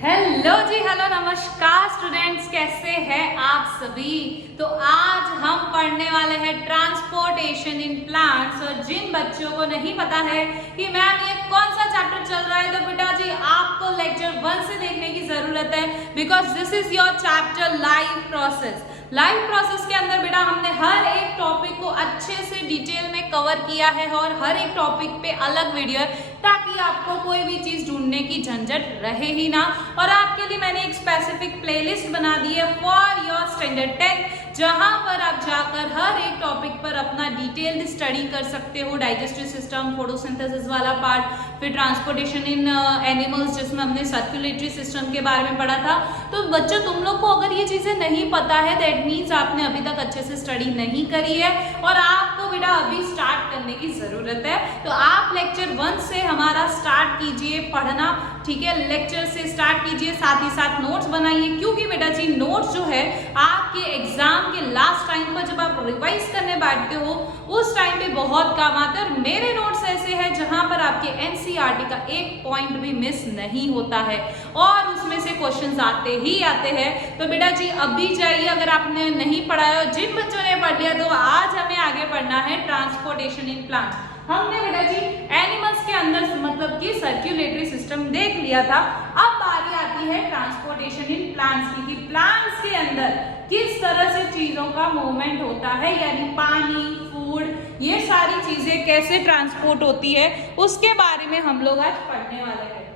Hello जी, hello, नमस्कार students, कैसे हैं आप सभी। तो आज हम पढ़ने वाले हैं ट्रांसपोर्टेशन इन प्लांट्स। और जिन बच्चों को नहीं पता है कि मैम ये कौन सा चैप्टर चल रहा है, तो बेटा जी आपको लेक्चर 1 से देखने की जरूरत है, because this is your chapter life process. Life process के अंदर बेटा हमने हर एक टॉपिक को अच्छे से डिटेल में कवर किया है और हर एक टॉपिक पे अलग वीडियो है, ताकि आपको कोई भी चीज ढूंढने की झंझट रहे ही ना। और आपके लिए मैंने एक स्पेसिफिक प्लेलिस्ट बना दी है फॉर योर स्टैंडर्ड 10, जहां पर आप जाकर हर एक टॉपिक पर अपना डिटेल्ड स्टडी कर सकते हो। डाइजेस्टिव सिस्टम, फोटोसिंथेसिस वाला पार्ट, फिर ट्रांसपोर्टेशन इन एनिमल्स जिसमें हमने सर्कुलेटरी सिस्टम के बारे में पढ़ा था। तो बच्चों, तुम लोग को अगर ये चीजें नहीं पता है, दैट मीन्स आपने अभी तक अच्छे से स्टडी नहीं करी है और आपको बेटा अभी स्टार्ट करने की जरूरत है। तो आप लेक्चर 1 से हमारा स्टार्ट कीजिए पढ़ना, ठीक है। लेक्चर से स्टार्ट कीजिए, साथ ही साथ नोट्स बनाइए, क्योंकि बेटा जी नोट्स जो है आपके एग्जाम के लास्ट टाइम पर जब आप रिवाइज करने बैठते हो उस टाइम पे बहुत काम आते हैं। और मेरे नोट्स ऐसे हैं जहां पर आपके एनसीईआरटी का एक पॉइंट भी मिस नहीं होता है और उसमें से क्वेश्चंस आते ही आते हैं। तो बेटा जी अभी जाइए, अगर आपने नहीं पढ़ा है और जिन बच्चों ने पढ़ लिया, तो आज हमें आगे पढ़ना है ट्रांसपोर्टेशन इन प्लांट्स। हमने बेटा जी एनिमल्स के अंदर मतलब कि सर्कुलेटरी सिस्टम देख लिया था। अब बारी आती है ट्रांसपोर्टेशन इन प्लांट्स की, कि प्लांट्स के अंदर किस तरह से चीजों का मूवमेंट होता है, यानी पानी, फूड, ये सारी चीजें कैसे ट्रांसपोर्ट होती है, उसके बारे में हम लोग आज पढ़ने वाले हैं।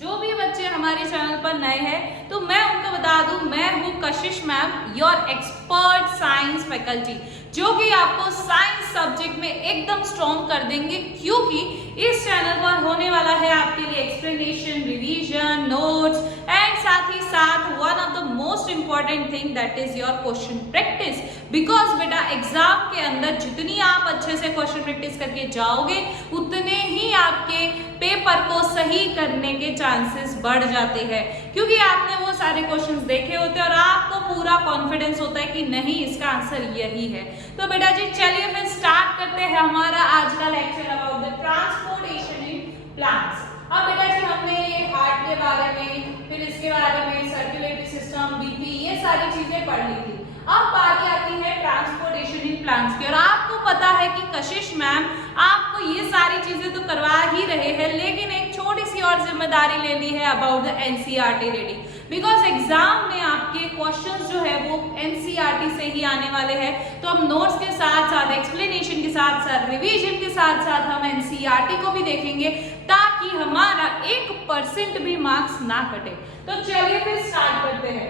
जो भी बच्चे हमारे चैनल पर नए हैं, तो मैं उनको बता दूं, मैं हूं कशिश ma'am, your expert science faculty, जो कि आपको साइंस सब्जेक्ट में एकदम स्ट्रॉन्ग कर देंगे, क्योंकि इस चैनल पर होने वाला है आपके लिए एक्सप्लेनेशन, रिवीजन, नोट्स एंड साथ ही साथ one of the most important thing, that is your question practice. Because बेटा एग्जाम के अंदर जितनी आप अच्छे से क्वेश्चन प्रैक्टिस करके जाओगे, उतने ही आपके पेपर को सही करने के चांसेस बढ़ जाते हैं, क्योंकि आपने वो सारे क्वेश्चंस देखे होते हैं और आपको पूरा कॉन्फिडेंस होता है कि नहीं, इसका आंसर यही है। तो बेटा जी चलिए फिर स्टार्ट करते हैं हमारा आज का lecture about the transportation in plants. अब बेटा जी हमने ये हार्ट के बारे में, फिर इसके बारे में, सर्कुलेटरी सिस्टम, बीपी, ये सारी चीजें पढ़ ली थी। अब बारी आती है ट्रांसपोर्टेशन इन प्लांट्स की, और आपको पता है कि कशिश मैम आपको ये सारी चीजें तो करवा ही रहे हैं, लेकिन एक छोटी सी और जिम्मेदारी ले ली है about the NCERT reading. Because exam में आपके क्वेश्चंस जो है वो एनसीईआरटी से ही आने वाले हैं, तो हम नोट्स के साथ साथ, एक्सप्लेनेशन के साथ साथ, रिवीजन के साथ साथ हम एनसीईआरटी को भी देखेंगे, ताकि हमारा 1% भी मार्क्स ना कटे। तो चलिए फिर स्टार्ट करते हैं।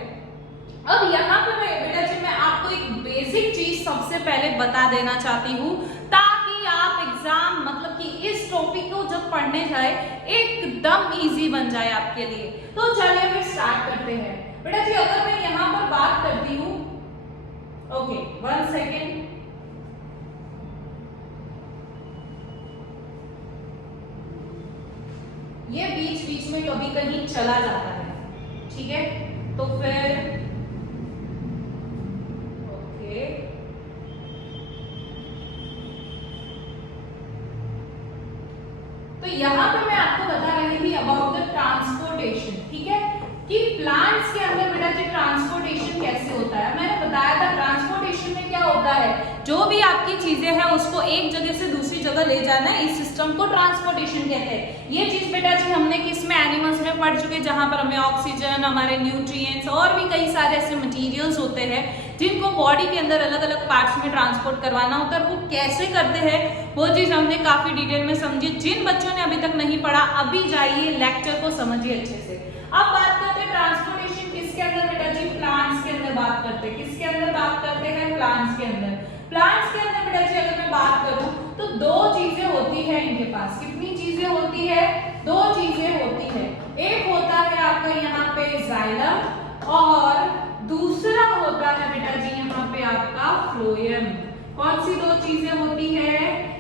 अब यहाँ पर बेटा जी मैं आपको एक बेसिक चीज सबसे पहले बता देना चाहती हूँ, ताकि आप एग्जाम मतलब कि इस टॉपिक को जब पढ़ने जाए एकदम इजी बन जाए आपके लिए। तो चलिए फिर स्टार्ट करते हैं। बेटा जी अगर मैं यहाँ पर बात करती हूँ, ओके 1 सेकेंड, ये बीच बीच में कभी कहीं चला जाता है, ठीक है, तो फिर तो यहाँ पे मैं आपको बता रही थी अबाउट द ट्रांसपोर्टेशन, ठीक है, कि प्लांट्स के अंदर बेटा जी ट्रांसपोर्टेशन कैसे होता है। मैंने बताया था ट्रांसपोर्टेशन में क्या होता है, जो भी आपकी चीजें हैं उसको एक जगह से दूसरी जगह ले जाना है, इस सिस्टम को ट्रांसपोर्टेशन कहते हैं। ये चीज बेटा जी हमने किसमें, एनिमल्स में पढ़ चुके, जहां पर हमें ऑक्सीजन, हमारे न्यूट्रिएंट्स और भी कई सारे ऐसे मटेरियल्स होते हैं जिनको बॉडी के अंदर अलग अलग पार्ट्स में ट्रांसपोर्ट करवाना होता है। वो कैसे करते हैं वो चीज हमने काफी डिटेल में समझी। जिन बच्चों ने अभी तक नहीं पढ़ा, अभी जाइए लेक्चर को समझिए अच्छे से। अब बात करते हैं ट्रांसपोर्टेशन किसके अंदर बेटा जी, प्लांट्स के अंदर बात करते हैं। किसके अंदर बात करते हैं, प्लांट्स के अंदर। प्लांट्स के अंदर बेटा जी अगर मैं बात करूं तो 2 चीजें होती है इनके पास। कितनी चीजें होती है, 2 चीजें होती है। एक होता है आपका यहाँ पे जाइलम और दूसरा होता है बेटा जी यहाँ पे आपका फ्लोएम। कौन सी 2 चीजें होती है,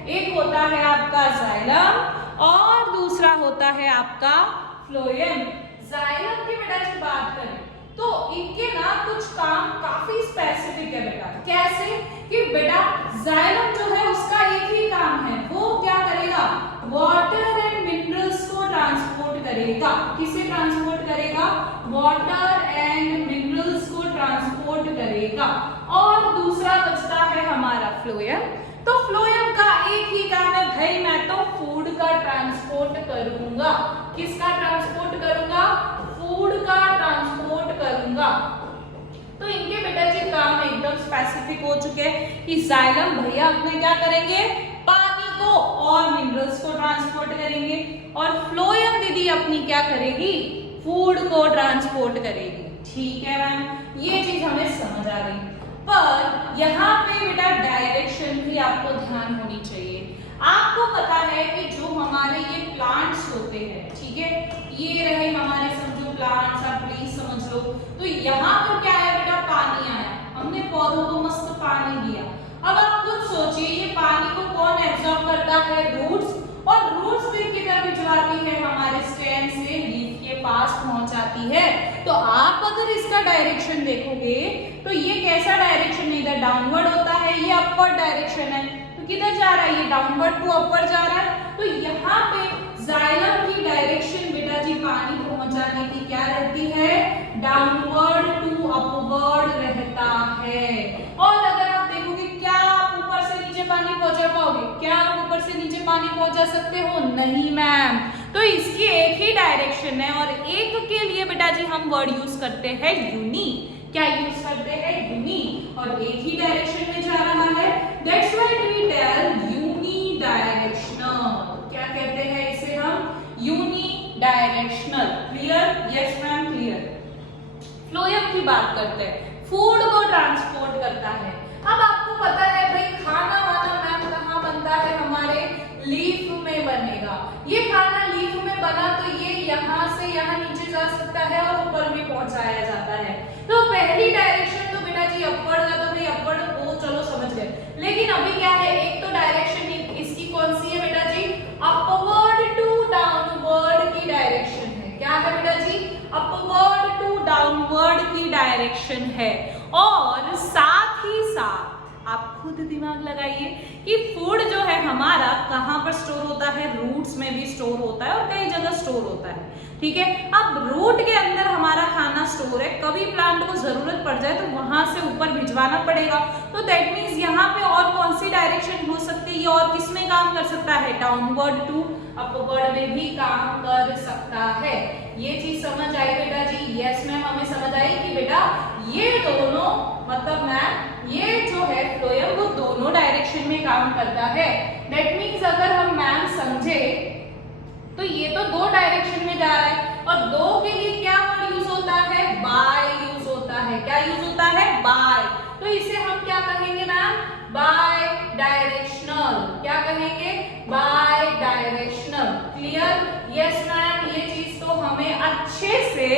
एक होता है आपका जाइलम और दूसरा होता है आपका फ्लोएम। जाइलम की बेटा जी बात करें तो इनके ना कुछ काम काफी स्पेसिफिक है बेटा। कैसे कि बेटा जाइलम जो है उसका एक ही काम है, वो क्या करेगा, वाटर एंड मिनरल्स को ट्रांसपोर्ट करेगा। किसे ट्रांसपोर्ट करेगा, वाटर एंड मिनरल्स को ट्रांसपोर्ट करेगा। और दूसरा बचता है हमारा फ्लोएम। तो फ्लोएम का एक ही काम है भाई, मैं तो फूड का ट्रांसपोर्ट करूंगा। किसका ट्रांसपोर्ट करूंगा? फूड का ट्रांसपोर्ट करूंगा। तो इनके बेटा जी काम एकदम स्पेसिफिक हो चुके हैं कि जाइलम भैया अपने क्या करेंगे? पानी को और मिनरल्स को ट्रांसपोर्ट करेंगे, और फ्लोएम दीदी अपनी क्या करेगी? फूड को ट्रांसपोर्ट करेगी। ठीक है मैम, ये चीज हमें समझ आ गई। पर यहाँ पे बेटा डायरेक्शन भी आपको ध्यान होनी चाहिए। आपको पता है कि जो हमारे ये प्लांट्स होते हैं, ठीक है, ये रहे हमारे समझो प्लांट्स, आप प्लीज समझ लो। तो यहाँ पर क्या है बेटा? पानी आया, हमने पौधों को मस्त पानी दिया। अब आप खुद सोचिए ये पानी को कौन एब्जॉर्ब करता है? रूट्स। और रूट्स फिर किधर भिजवाती है? हमारे स्टेम से लीफ के पास पहुंचाती है। तो आप अगर इसका डायरेक्शन देखोगे तो ये कैसा डायरेक्शन? इधर डाउनवर्ड होता है, ये अपवर्ड डायरेक्शन है। तो किधर जा रहा है? ये डाउनवर्ड टू अपवर्ड जा रहा है। तो यहाँ पे जाइलम की डायरेक्शन बेटा जी पानी पहुंचाने की क्या रहती है? डाउनवर्ड टू अपवर्ड रहता है। और अगर आप देखोगे क्या आप ऊपर से नीचे पानी पहुंचा पाओगे? क्या आप ऊपर से नीचे पानी पहुंचा सकते हो? नहीं मैम। तो इसकी एक ही डायरेक्शन है, और एक के लिए बेटा जी हम वर्ड यूज करते हैं यूनी। क्या यूज करते हैं? यूनी। और एक ही डायरेक्शन में जा रहा है, that's why we tell unidirectional. क्या कहते हैं इसे हम? Unidirectional. Clear? Yes ma'am, clear. Phloem की बात करते हैं, फूड को ट्रांसपोर्ट करता है। अब आपको पता है भाई खाना वाना मैम कहाँ बनता है? हमारे लीफ में बनेगा। ये खाना लीफ में बना तो ये यहाँ से यहाँ नीचे जा सकता है और ऊपर भी पहुंचाया जाता है। तो पहली डायरेक्शन तो बेटा जी अपवर्ड का, तो भाई अपवर्ड वो चलो समझ गए। लेकिन अभी क्या है? एक तो डायरेक्शन इसकी कौन सी है बेटा जी? अपवर्ड टू डाउनवर्ड की डायरेक्शन है। क्या है बेटा जी? अपवर्ड टू डाउनवर्ड की डायरेक्शन है। और साथ ही साथ आप खुद दिमाग लगाइए कि फूड जो है हमारा कहाँ पर स्टोर होता है? रूट्स में भी स्टोर होता है और कई जगह स्टोर होता है। ठीक है, अब रूट के अंदर हमारा खाना स्टोर है, कभी प्लांट को जरूरत पड़ जाए तो वहां से ऊपर भिजवाना पड़ेगा। तो दैट मीन्स यहाँ पे और कौन सी डायरेक्शन हो सकती है? ये और किस में काम कर सकता है? डाउनवर्ड टू अपवर्ड में भी काम कर सकता है। ये चीज समझ आई बेटा जी? यस मैम, हमें समझ आई कि बेटा ये दोनों मतलब मैम ये जो है फ्लोएम वो दोनों डायरेक्शन में काम करता है। दैट मीन्स अगर हम मैम समझे तो ये तो दो डायरेक्शन में जा रहा है, और दो के लिए क्या वर्ड यूज होता है? बाय यूज होता है। क्या यूज होता है? बाय। तो इसे हम क्या कहेंगे मैम? Bye directional. क्या कहेंगे? Bidirectional. Clear? Yes ma'am, ये चीज तो हमें अच्छे से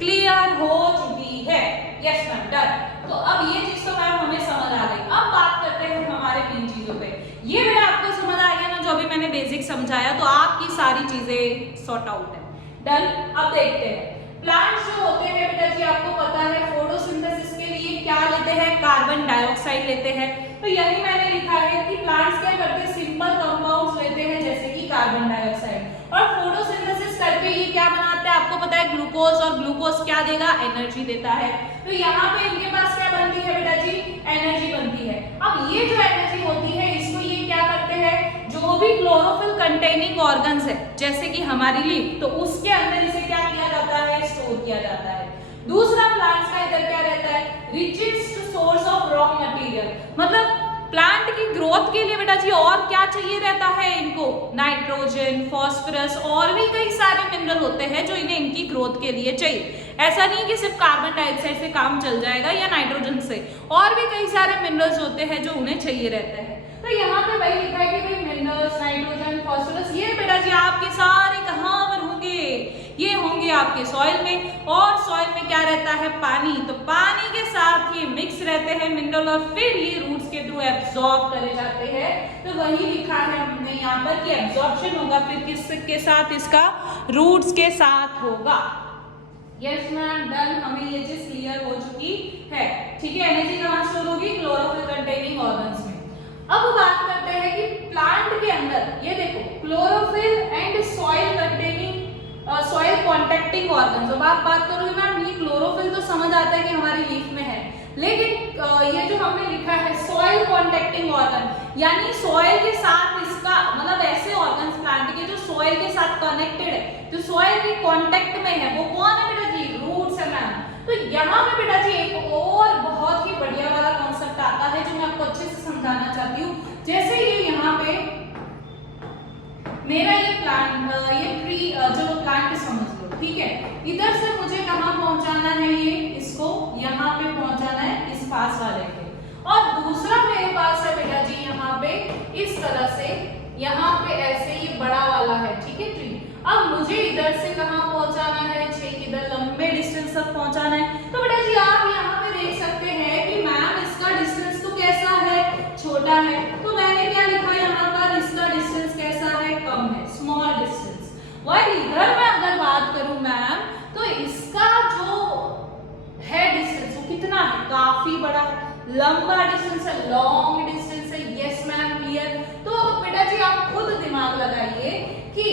क्लियर हो चुकी है। Yes ma'am, done. तो अब ये चीज तो मैम हमें समझ आ गई। अब बात करते हैं हमारे मेन चीजों पे। ये बेटा आपको समझ आ गया ना जो अभी मैंने बेसिक समझाया? तो आपकी सारी चीजें सॉर्ट आउट है। डन। अब देखते हैं प्लांट्स जो होते हैं बेटा जी, आपको पता है फोटोसिंथेसिस के लिए क्या लेते हैं? कार्बन डाइऑक्साइड लेते हैं। तो यही मैंने लिखा है कि प्लांट्स क्या करते हैं? सिंपल कंपाउंड्स लेते हैं जैसे कि कार्बन डाइऑक्साइड, और फोटोसिंथेसिस करके ये क्या बनाते हैं? आपको पता है ग्लूकोज, और ग्लूकोज क्या देगा? एनर्जी देता है। तो यहाँ पे इनके पास क्या बनती है बेटा जी? एनर्जी बनती है। अब ये जो एनर्जी होती है इसको ये क्या करते हैं? जो भी क्लोरोफिल कंटेनिंग ऑर्गन्स है जैसे कि हमारी लीफ, तो उसके अंदर इसे क्या किया जाता है? स्टोर किया जाता है। दूसरा प्लांट्स का इधर क्या रहता है? Richest source of raw material. मतलब प्लांट की ग्रोथ के लिए बेटा जी और क्या चाहिए रहता है इनको? नाइट्रोजन, फास्फोरस और भी कई सारे मिनरल होते हैं जो इन्हें इनकी ग्रोथ के लिए चाहिए। ऐसा नहीं कि सिर्फ कार्बन डाइऑक्साइड से काम चल जाएगा या नाइट्रोजन से, और भी कई सारे मिनरल्स होते हैं जो उन्हें चाहिए रहते हैं। तो यहाँ पे वही लिखा है कि भाई मिनरल्स, नाइट्रोजन, फास्फोरस, ये बेटा जी आपके सारे कहाँ पर होंगे? ये होंगे आपके सॉइल में, और सॉइल में क्या रहता है? पानी। तो पानी के साथ ये मिक्स रहते हैं मिनरल, और फिर ये रूट्स के थ्रू एब्जॉर्ब करे जाते हैं। तो वही लिखा है हमने यहाँ पर कि एब्जॉर्प्शन होगा फिर किसके साथ? इसका रूट्स के साथ होगा। Yes ma'am, done. हमें ये चीज क्लियर हो चुकी है। ठीक है, एनर्जी कहाँ स्टोर होगी? क्लोरोफिल कंटेनिंग ऑर्गन्स में। अब बात करते हैं कि प्लांट के अंदर ये देखो chlorophyll and soil containing soil contact contacting organ. अब आप बात करोगे मैम ये क्लोरोफिल तो समझ आता है कि हमारी लीफ में है, लेकिन ये जो हमने लिखा है सॉइल कॉन्टेक्टिंग ऑर्गन, यानी सॉइल के साथ इसका मतलब ऐसे ऑर्गन्स प्लांट के जो सॉइल के साथ कनेक्टेड है, जो सॉइल के कांटेक्ट में है, वो कौन है बेटा जी? रूट्स है मैम। तो यहाँ पे बेटा जी एक और बहुत ही बढ़िया वाला कॉन्सेप्ट आता है जो मैं आपको अच्छे से समझाना चाहती हूँ। जैसे ये यहाँ पे मेरा ये प्लांट, ये ट्री जो प्लांट समझ लो, ठीक है, इधर से मुझे कहाँ पहुंचाना है? ये इसको यहाँ पे पहुंचाना है इस पास वाले के, और दूसरा मेरे पास है बेटा जी यहाँ पे इस तरह से, यहाँ पे ऐसे ये बड़ा वाला है, ठीक है ट्री। अब मुझे इधर से कहाँ पहुंचाना है? छेक इधर लंबे डिस्टेंस तक पहुंचाना है। तो बेटा जी आप यहाँ पे देख सकते हैं कि मैम इसका डिस्टेंस तो कैसा है? छोटा है। तो मैंने क्या लिखा यहाँ पर? इसका डिस्टेंस कैसा है? कम है, स्मॉल डिस्टेंस। वही इधर मैं अगर बात करूं मैम, तो इसका जो है डिस्टेंस वो कितना है? काफी बड़ा है, लंबा डिस्टेंस है, लॉन्ग डिस्टेंस है। Yes ma'am, clear. तो बेटा जी आप खुद दिमाग लगाइए कि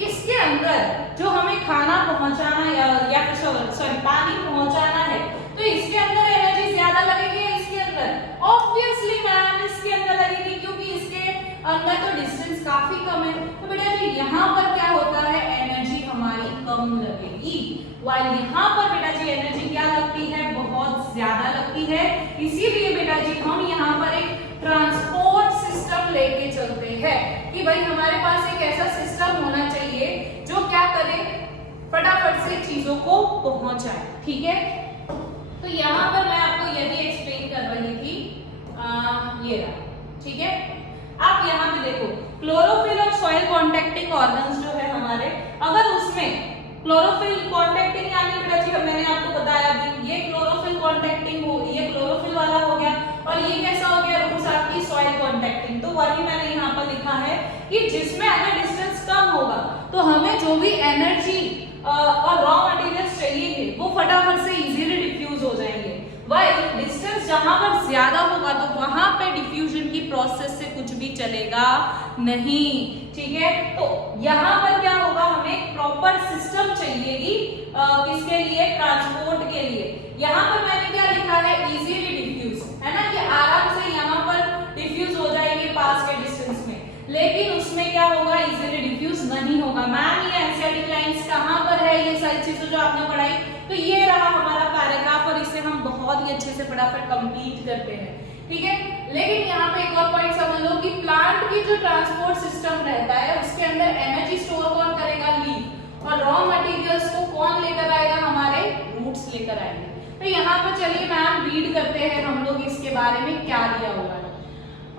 इसके अंदर जो हमें खाना पहुंचाना या सॉरी पानी पहुंचाना है, तो इसके अंदर एनर्जी ज्यादा लगेगी या इसके अंदर? ऑब्वियसली मैम इसके अंदर लगेगी, क्योंकि इसके अंदर तो डिस्टेंस काफी कम है। तो बेटा जी यहाँ पर क्या होता है? एनर्जी हमारी कम लगेगी, वाइल यहाँ पर बेटा जी एनर्जी क्या लगती है? बहुत ज्यादा लगती है। इसीलिए बेटा जी हम यहाँ पर एक ट्रांसपोर्ट सिस्टम लेके चलते हैं कि भाई हमारे पास एक ऐसा सिस्टम होना चाहिए जो क्या करे? फटाफट से चीजों को पहुंचाए, ठीक है। तो यहाँ पर मैं आपको यही एक्सप्लेन कर रही थी, ये रहा, ठीक है। आप यहाँ पे देखो क्लोरोफिल और सॉइल कॉन्टेक्टिंग ऑर्गन्स जो है हमारे, अगर उसमें क्लोरोफिल कॉन्टेक्टिंग यानी बेटा जी मैंने आपको बताया अभी, ये क्लोरोफिल कॉन्टेक्टिंग हो, ये क्लोरोफिल वाला हो गया, और ये कैसा हो गया? रूट्स आपकी सॉइल कॉन्टेक्टिंग। तो वही मैंने यहाँ पर लिखा है कि जिसमें अगर डिस्टेंस कम होगा तो हमें जो भी एनर्जी और रॉ मटेरियल्स चाहिए वो फटाफट से इजीली डिफ्यूज हो जाएंगे। वही डिस्टेंस जहां पर ज्यादा होगा तो वहां पे डिफ्यूजन की प्रोसेस से कुछ भी चलेगा नहीं, ठीक है। तो यहाँ पर क्या होगा? हमें प्रॉपर सिस्टम चाहिएगी किसके लिए? ट्रांसपोर्ट के लिए। यहाँ पर मैंने क्या लिखा है? इजीली डिफ्यूज, है ना, ये आराम से यहाँ पर डिफ्यूज हो जाएंगे पास के डिस्टेंस में, लेकिन उसमें क्या होगा? इजीली डिफ्यूज नहीं होगा। मैम ये एनसीईआरटी लाइंस कहाँ पर है? ये सारी चीजें जो आपने पढ़ाई, तो ये रहा हमारा पैराग्राफ, और इसे हम बहुत ही अच्छे से फटाफट कंप्लीट करते हैं, ठीक है। लेकिन यहाँ पे एक और पॉइंट समझ लो कि प्लांट की जो ट्रांसपोर्ट सिस्टम रहता है उसके अंदर एनर्जी स्टोर कौन करेगा? लीफ। और रॉ मटेरियल्स को कौन लेकर आएगा? हमारे रूट्स लेकर आएंगे। तो यहाँ पर चलिए मैम रीड करते हैं हम लोग इसके बारे में क्या दिया हुआ है।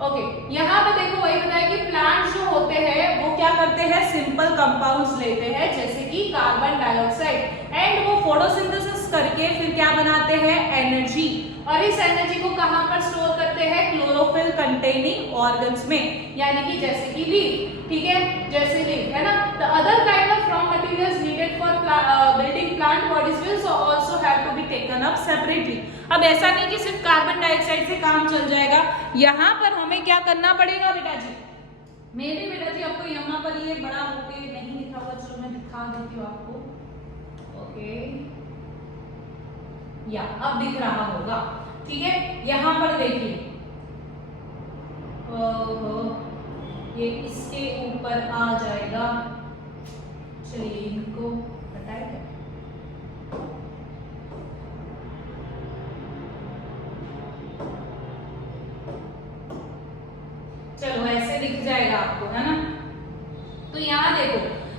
ओके, यहाँ पे देखो वही बताया कि प्लांट्स जो होते हैं वो क्या करते हैं? सिंपल कंपाउंड्स लेते हैं जैसे कि कार्बन डाइऑक्साइड, एंड वो फोटोसिंथेसिस करके फिर क्या बनाते हैं? एनर्जी। और इस एनर्जी को कहाँ पर स्टोर करते हैं? क्लोरोफिल कंटेनिंग ऑर्गन्स में, यानी कि जैसे कि लीफ, ठीक है, जैसे लीफ, है ना। The other kind of raw materials needed for building plant bodies will also have to be taken up separately. अब ऐसा नहीं कि सिर्फ कार्बन डाइऑक्साइड से काम चल जाएगा, यहाँ पर हमें क्या करना पड़ेगा बेटा जी? मेरे बेटा जी आपको यहाँ पर ये बड़ा होके नहीं लिखा हुआ, चलो मैं दिखा देती हूँ आपको। ओके, या अब दिख रहा होगा, ठीक है। यहाँ पर देखिए, ये इसके ऊपर आ जाएगा। चलिए इनको हटाए क्या? चलो ऐसे दिख जाएगा आपको, है ना। तो यहाँ देखो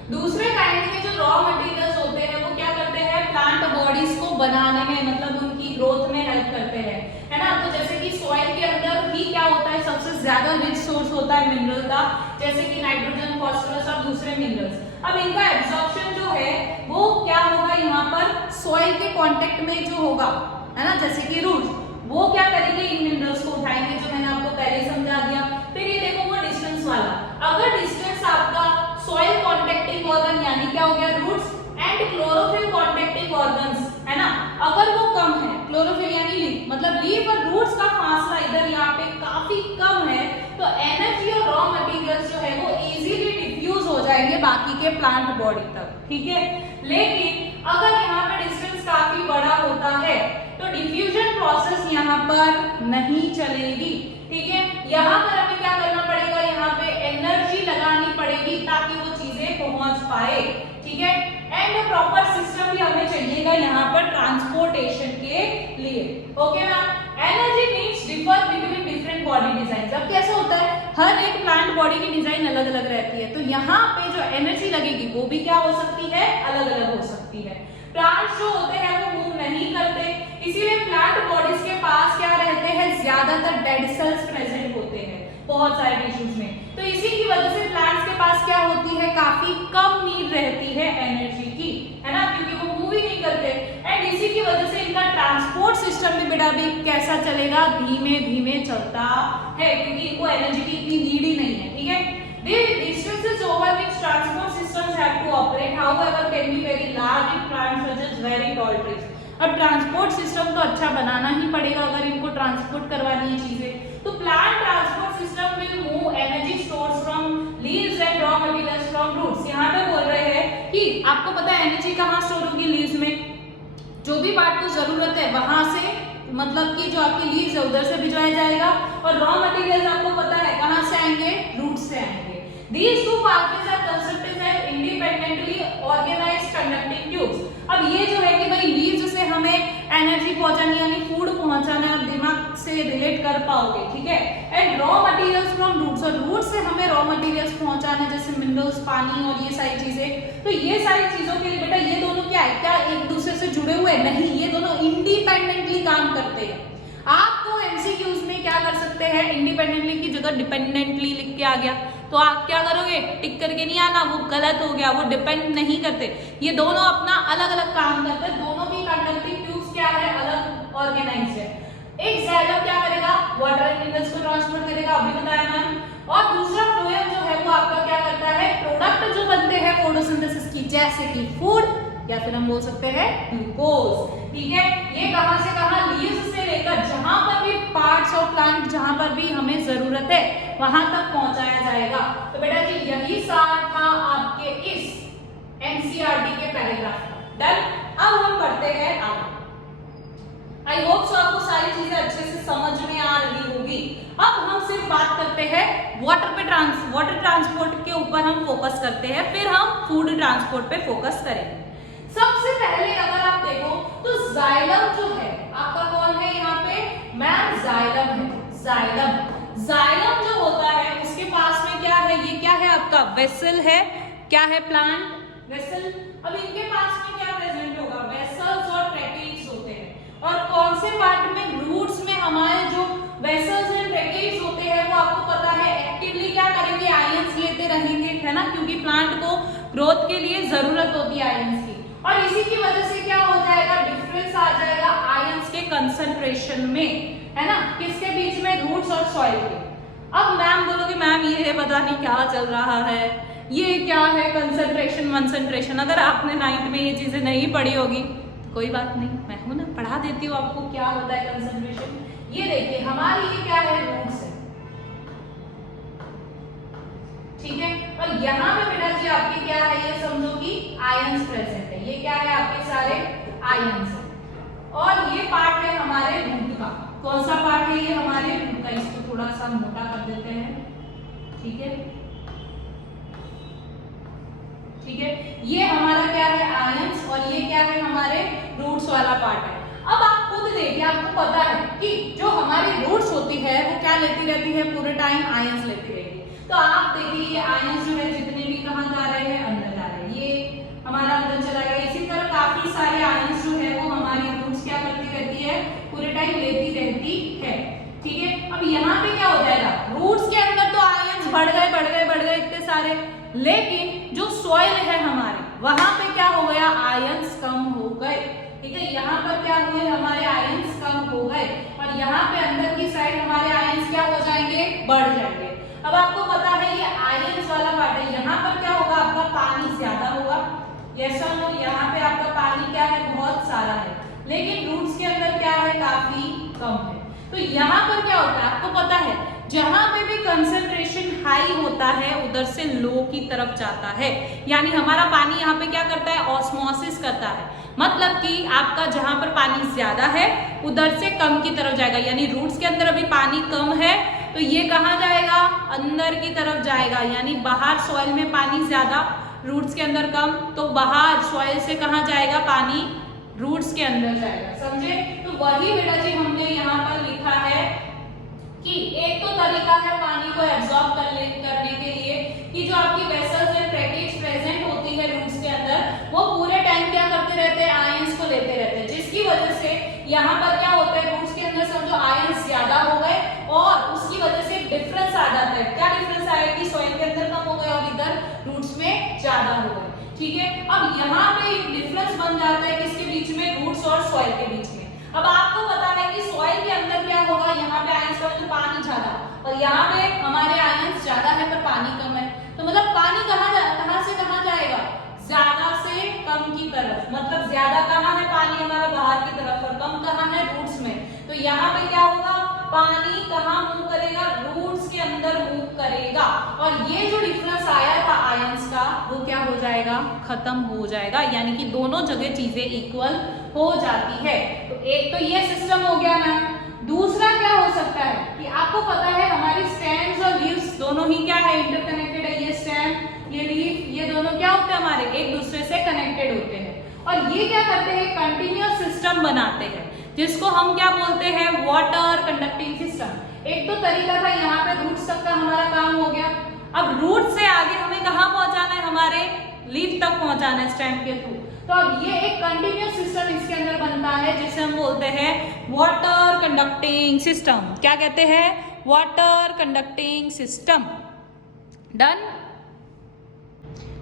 दूसरे काइंड के जो रॉ मटेरियल्स होते हैं वो क्या करते हैं? प्लांट बॉडीज को बनाने में, मतलब उनकी ग्रोथ में हेल्प करते हैं, है ना। तो जैसे कि सॉइल के अंदर ही क्या होता है? सबसे ज्यादा रिच सोर्स होता है मिनरल का, जैसे कि नाइट्रोजन, फास्फोरस और दूसरे मिनरल्स। अब इनका एब्जॉर्प्शन जो है वो क्या होगा? यहाँ पर सॉइल के कांटेक्ट में जो होगा, है ना, जैसे कि रूट, वो क्या करेंगे? इन मिनरल्स को उठाएंगे, जो मैंने आपको पहले समझा दिया। फिर ये देखो वो डिस्टेंस वाला, अगर डिस्टेंस आपका सॉइल कॉन्टेक्टिंग ऑर्गन यानी क्या हो गया? Roots and chlorophyll contacting organs, है ना, अगर वो कम है, क्लोरोफिल यानी लीफ, मतलब लीफ और रूट्स का फासला इधर यहाँ पे काफी कम है, तो एनर्जी और रॉ मटेरियल्स जो है वो इजीली डिफ्यूज हो जाएंगे बाकी के प्लांट बॉडी तक, ठीक है। लेकिन पर नहीं चलेगी। ठीक है, यहाँ पर हमें क्या करना पड़ेगा, यहाँ पे एनर्जी लगानी पड़ेगी ताकि वो चीजें पहुंच पाए। ठीक है, एंड प्रॉपर सिस्टम भी हमें चाहिएगा यहाँ पर ट्रांसपोर्टेशन के लिए। Okay ma'am, energy needs differ between different body design. अब कैसा होता है, हर एक प्लांट बॉडी की डिजाइन अलग अलग रहती है, तो यहाँ पे जो एनर्जी लगेगी वो भी क्या हो सकती है, अलग अलग हो सकती है। प्लांट्स जो होते हैं वो मूव नहीं करते, इसीलिए प्लांट बॉडीज के पास क्या रहते हैं, ज्यादातर डेड सेल्स प्रेजेंट होते हैं बहुत सारे टिश्यूज में। तो इसी की वजह से प्लांट्स के पास क्या होती है, काफी कम नीड रहती है एनर्जी की, है ना, क्योंकि वो मूव ही नहीं करते। एंड इसी की वजह से इनका ट्रांसपोर्ट सिस्टम भी बेटा भी कैसा चलेगा, धीमे धीमे चलता है, क्योंकि इनको एनर्जी की इतनी नीड ही नहीं है। ठीक है, the distances over which transport systems have to operate however can be very large in plants such as very tall trees। अब ट्रांसपोर्ट सिस्टम तो अच्छा बनाना ही पड़ेगा अगर इनको ट्रांसपोर्ट करवानी है चीजें। तो plant transport system will move energy stores from leaves and raw materials from roots. यहाँ पे बोल रहे हैं कि आपको पता है एनर्जी कहाँ स्टोर होगी, लीव्स में। जो भी पार्ट को जरूरत है वहां से, मतलब कि जो आपकी लीव्स है उधर से भिजवाया जाएगा, और रॉ मटेरियल्स आपको पता है कहाँ से आएंगे, रूट से आएंगे। These two pathways are constructed as independently organized conducting tubes। अब ये जो है कि भाई लीव्स से हमें एनर्जी पहुंचानी यानी फूड पहुंचाना है, दिमाग से रिलेट कर पाओगे। ठीक है, and raw materials from roots, और रूट से हमें रॉ मटेरियल्स पहुंचाने जैसे मिनरल्स, पानी और ये सारी चीजें। तो ये सारी चीजों के लिए बेटा ये दोनों क्या है, क्या एक दूसरे से जुड़े हुए नहीं, ये दोनों इंडिपेंडेंटली काम करते हैं। आपको एमसीक्यूज में क्या कर सकते हैं, इंडिपेंडेंटली की जगह डिपेंडेंटली लिख के आ गया तो आप क्या करोगे, टिक करके नहीं आना, वो गलत हो गया, वो डिपेंड नहीं करते। ये दोनों अपना अलग अलग काम करते हैं, दोनों की कंडक्टिंग ट्यूब्स क्या है, अलग ऑर्गेनाइज्ड है। एक जाइलम क्या करेगा, वाटर एंड मिनरल्स को ट्रांसपोर्ट करेगा, अभी बताया मैम, और दूसरा फ्लोएम जो है वो आपका क्या करता है, प्रोडक्ट जो बनते हैं फोटोसिंथेसिस की, जैसे कि फूड या फिर हम बोल सकते हैं ग्लूकोज। ठीक है, ये कहां से कहां, लीव्स से लेकर जहां पर भी पार्ट्स ऑफ प्लांट जहां पर भी हमें जरूरत है वहां तक पहुंचाया जाएगा। तो बेटा जी यही सार था आपके इस एनसीईआरटी के पैराग्राफ का। डन, अब हम पढ़ते हैं आगे। आई होप सो आपको सारी चीजें अच्छे से समझ में आ रही होगी। अब हम सिर्फ बात करते हैं वाटर ट्रांसपोर्ट के ऊपर हम फोकस करते हैं, फिर हम फूड ट्रांसपोर्ट पे फोकस करेंगे। सबसे पहले अगर आप देखो तो जाइलम जो है आपका कौन है यहाँ पे, मैम जाइलम है। जाइलम जो होता है उसके पास में क्या है, ये क्या है आपका वेसल है, क्या है प्लांट वेसल। अब इनके पास में क्या प्रेजेंट होगा, वेसल्स और ट्रैकेट्स होते हैं। और कौन से पार्ट में, रूट्स में हमारे जो वेसल्स एंड ट्रैकेट्स होते हैं वो आपको पता है एक्टिवली क्या करेंगे, आयंस लेते रहेंगे, है ना, क्योंकि प्लांट को ग्रोथ के लिए जरूरत होती है आयंस की। और इसी की वजह से क्या हो जाएगा, डिफरेंस आ जाएगा आयंस के कंसंट्रेशन में, है ना, किसके बीच में, रूट्स और सॉइल के। अब मैम बोलोगे मैम ये पता नहीं क्या चल रहा है, ये क्या है कंसंट्रेशन। अगर आपने 9th में ये चीजें नहीं पढ़ी होगी तो कोई बात नहीं, मैं हूं ना, पढ़ा देती हूँ आपको क्या होता है कंसंट्रेशन। ये देखिए हमारी ये क्या है, रूट्स है। ठीक है, और यहाँ पे बेटा जी आपके क्या है, ये समझो कि आयंस प्रेजेंट है, ये क्या है आपके सारे आयंस है। और ये पार्ट है हमारे रूट का, कौन सा पार्ट है, ये हमारे रूट का, इसको थोड़ा सा मोटा कर देते हैं। ठीक है, ठीक है, ये हमारा क्या है आयंस, और ये क्या है हमारे रूट्स वाला पार्ट है। अब आप खुद देखिए, आपको पता है कि जो हमारी रूट्स होती है वो क्या लेती रहती है, पूरे टाइम आयंस लेती रहेगी। तो आप देखिए ये आयंस जो है जितने भी कहाँ जा रहे हैं, अंदर जा रहे हैं, ये हमारा अंदर चला गया। इसी तरह काफी सारे आयंस जो है वो हमारी रूट्स क्या करती रहती है, पूरे टाइम लेती रहती है। ठीक है, अब यहाँ पे क्या हो जाएगा, रूट्स के अंदर तो आयंस बढ़ गए इतने सारे, लेकिन जो सॉइल है हमारे वहां पे क्या हो गया, आयंस कम हो गए। ठीक है, यहाँ पर क्या हुए, हमारे आयंस कम हो गए, और यहाँ पे अंदर की साइड हमारे आयंस क्या हो जाएंगे, बढ़ जाएंगे। अब आपको पता है ये आयंस वाला पार्ट है, यहाँ पर क्या होगा, आपका पानी ज्यादा होगा, यस और नो, यहाँ पे आपका पानी क्या है, बहुत सारा है, लेकिन रूट्स के अंदर क्या है, काफी कम है। तो यहाँ पर क्या होता है, आपको पता है जहां पे भी कंसंट्रेशन हाई होता है उधर से लो की तरफ जाता है, यानी हमारा पानी यहाँ पे क्या करता है, ऑस्मोसिस करता है। मतलब कि आपका जहां पर पानी ज्यादा है उधर से कम की तरफ जाएगा, यानी रूट्स के अंदर अभी पानी कम है तो ये कहाँ जाएगा, अंदर की तरफ जाएगा। यानी बाहर सॉइल में पानी ज्यादा, रूट्स के अंदर कम, तो बाहर सॉइल से कहाँ जाएगा, पानी रूट्स के अंदर जाएगा। समझे? तो वही बेटा जी हमने यहाँ पर लिखा है कि एक तो तरीका है पानी को एब्जॉर्ब करने के लिए कि जो आपकी वेसल्स एंड ट्रैकेज प्रेजेंट होती है रूट्स के अंदर, वो पूरे टाइम क्या करते रहते हैं, आयंस को लेते रहते हैं, जिसकी वजह से यहाँ पर क्या होता है, रूट्स के अंदर समझो आयंस ज्यादा हो गए और उसकी वजह से डिफरेंस आ जाता है। क्या डिफरेंस आया कि सॉइल के अंदर कम हो गए और इधर रूट्स में ज्यादा हो गए। ठीक है, अब यहाँ पे डिफरेंस बन जाता है किसके बीच में, रूट्स और सॉइल के बीच में। अब आपको पता है कि सॉइल के अंदर क्या होगा, यहाँ पे आयंस का मतलब पानी ज्यादा और यहाँ पे हमारे आयंस ज्यादा है पर पानी कम है, तो मतलब पानी कहाँ से कहाँ जाएगा, ज्यादा से कम की तरफ। मतलब ज्यादा कहाँ है पानी हमारा, बाहर की तरफ, और कम कहाँ है, रूट्स में। तो यहाँ पे क्या होगा, पानी कहाँ मूव करेगा, रूट्स के अंदर मूव करेगा, और ये जो डिफरेंस आया था आयंस का वो क्या हो जाएगा, खत्म हो जाएगा, यानी कि दोनों जगह चीजें इक्वल हो जाती है। तो एक तो ये सिस्टम हो गया मैम। दूसरा क्या हो सकता है कि आपको पता है हमारी स्टेम्स और लीव्स दोनों ही क्या है, इंटरकनेक्टेड है। ये स्टेम, ये लीफ, ये दोनों क्या होते हैं, हमारे एक दूसरे से कनेक्टेड होते हैं, और ये क्या करते हैं, कंटिन्यूअस सिस्टम बनाते हैं, जिसको हम क्या बोलते हैं, वाटर कंडक्टिंग सिस्टम। एक तो तरीका था, यहाँ पे रूट्स तक का हमारा काम हो गया। अब रूट से आगे हमें कहाँ पहुंचाना है, हमारे लीफ तक पहुंचाना है स्टेम के थ्रू। तो अब ये एक कंटिन्यूअस सिस्टम इसके अंदर बनता है जिसे हम बोलते हैं वाटर कंडक्टिंग सिस्टम। क्या कहते हैं, वाटर कंडक्टिंग सिस्टम। डन।